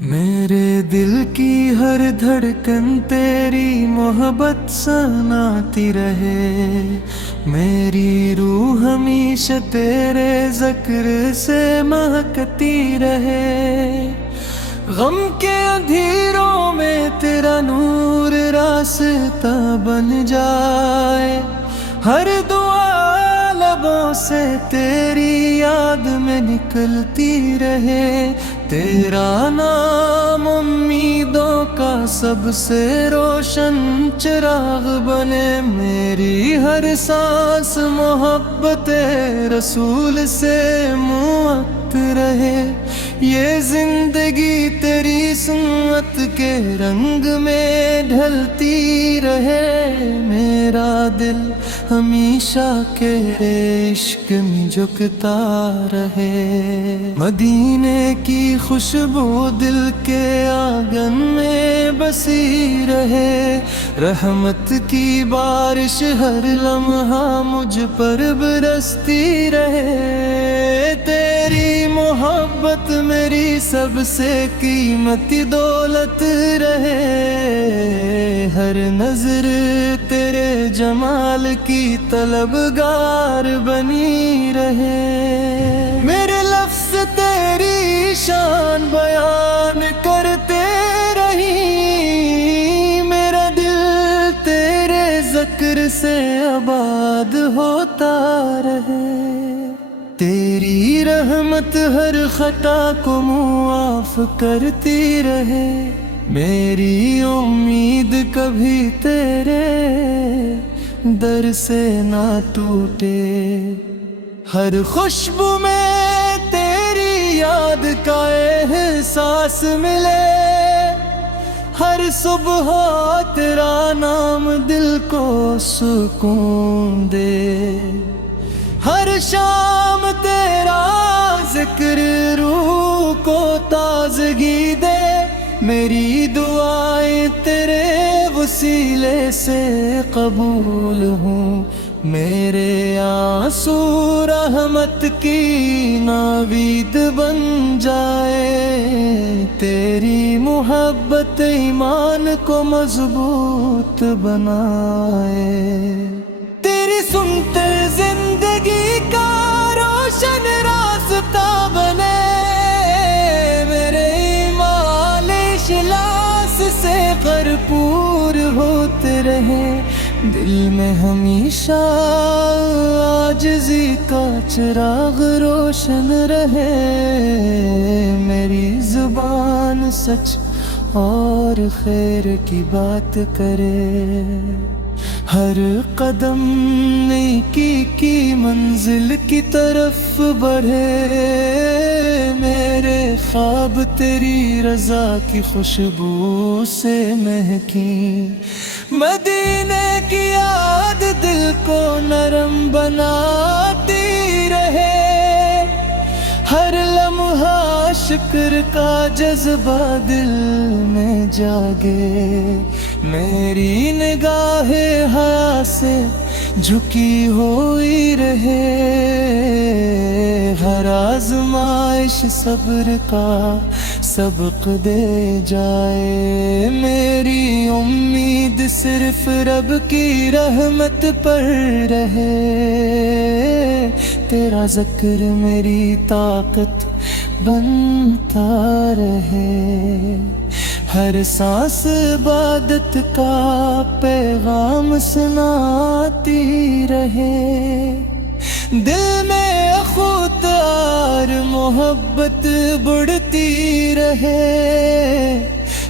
میرے دل کی ہر دھڑکن تیری محبت سناتی رہے، میری روح ہمیشہ تیرے ذکر سے مہکتی رہے، غم کے اندھیروں میں تیرا نور راستہ بن جائے، ہر دعا لبوں سے تیری یاد میں نکلتی رہے، تیرا نام امیدوں کا سب سے روشن چراغ بنے، میری ہر سانس محبت رسول سے موت رہے، یہ زندگی تیری سنت کے رنگ میں ڈھلتی رہے، میرا دل ہمیشہ کے عشق میں جھکتا رہے، مدینے کی خوشبو دل کے آنگن میں بسی رہے، رحمت کی بارش ہر لمحہ مجھ پر برستی رہے، تیری محبت میری سب سے قیمتی دولت رہے، ہر نظر تیرے جمال کی طلبگار بنی رہے، میرے لفظ تیری شان بیان کرتے رہی، میرا دل تیرے ذکر سے آباد ہوتا رہے، تیری رحمت ہر خطا کو معاف کرتی رہے، میری امید کبھی تیرے در سے نہ ٹوٹے، ہر خوشبو میں تیری یاد کا احساس ملے، ہر صبح تیرا نام دل کو سکون دے، ہر شام تیرا ذکر روح کو تازگی دے، میری دعائیں تیرے وسیلے سے قبول ہوں، میرے آنسو رحمت کی ناوید بن جائے، تیری محبت ایمان کو مضبوط بنائے، تیری سنتے زندگی کا روشن راستہ بنے، میرے ایمان اخلاص سے بھرپور ہوتے رہے، دل میں ہمیشہ عاجزی کا چراغ روشن رہے، میری زبان سچ اور خیر کی بات کرے، ہر قدم نیکی کی منزل کی طرف بڑھے، میرے خواب تیری رضا کی خوشبو سے مہکی، مدینے کی یاد دل کو نرم بناتی رہے، ہر لمحہ شکر کا جذبہ دل میں جاگے، میری نگاہ حیا سے جھکی ہوئی رہے، ہر آزمائش صبر کا سبق دے جائے، میری امید صرف رب کی رحمت پر رہے، تیرا ذکر میری طاقت بنتا رہے، ہر سانس عبادت کا پیغام سناتی رہے، دل میں خوددار محبت بڑھتی رہے،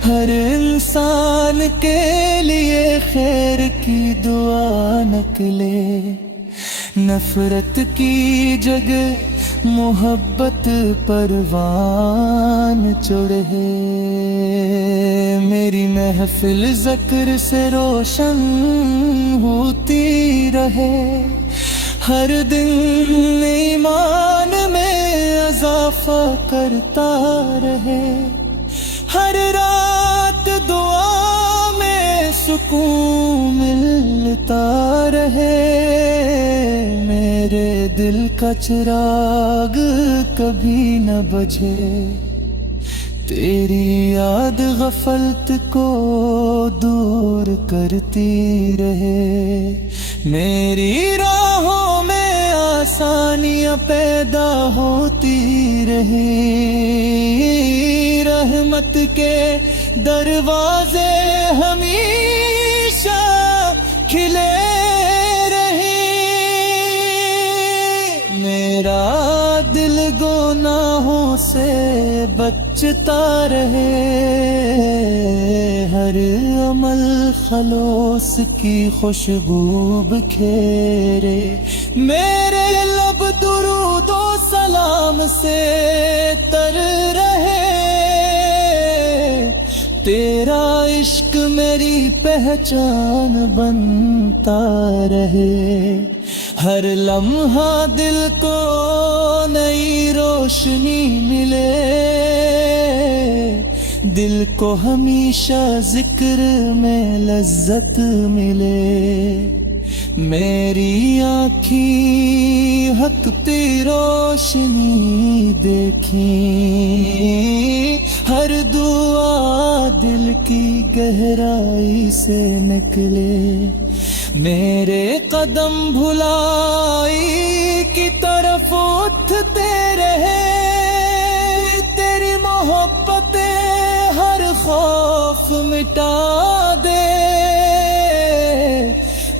ہر انسان کے لیے خیر کی دعا نکلے، نفرت کی جگہ محبت پروان چڑھے، میری محفل ذکر سے روشن ہوتی رہے، ہر دن ایمان میں اضافہ کرتا رہے، سکون ملتا رہے، میرے دل کا چراغ کبھی نہ بجھے، تیری یاد غفلت کو دور کرتی رہے، میری راہوں میں آسانیاں پیدا ہوتی رہی، رحمت کے دروازے ہمیشہ کھلے رہے، میرا دل گناہوں سے بچتا رہے، ہر عمل خلوص کی خوشبو بکھیرے، میرے لب درود و سلام سے تر رہے، تیرا عشق میری پہچان بنتا رہے، ہر لمحہ دل کو نئی روشنی ملے، دل کو ہمیشہ ذکر میں لذت ملے، میری آنکھیں حق کی روشنی دیکھیں، ہر دعا دل کی گہرائی سے نکلے، میرے قدم بھلائی کی طرف اٹھتے رہے، تیری محبتیں ہر خوف مٹا دے،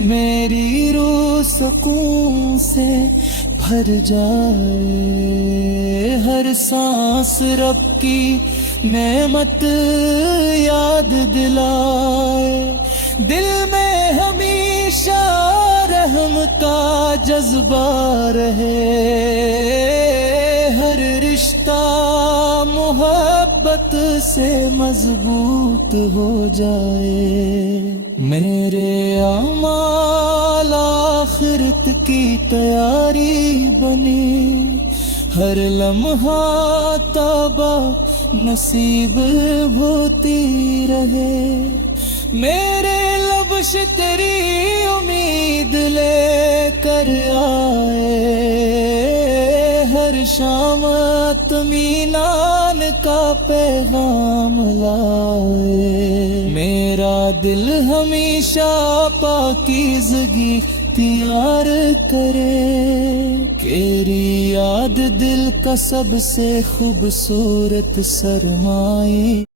میری روح سکون سے بھر جائے، ہر سانس رب کی نعمت یاد دلائے، دل میں ہمیشہ رحم کا جذبہ رہے، ہر رشتہ محبت سے مضبوط ہو جائے، میرے اعمال آخرت کی تیاری بنی، ہر لمحہ توبہ نصیب ہوتی رہے، میرے لبش تیری امید لے کر آئے، ہر شام اطمینان کا پیغام لائے، میرا دل ہمیشہ پاکیزگی اختیار کرے، تیری یاد دل کا سب سے خوبصورت سرمایہ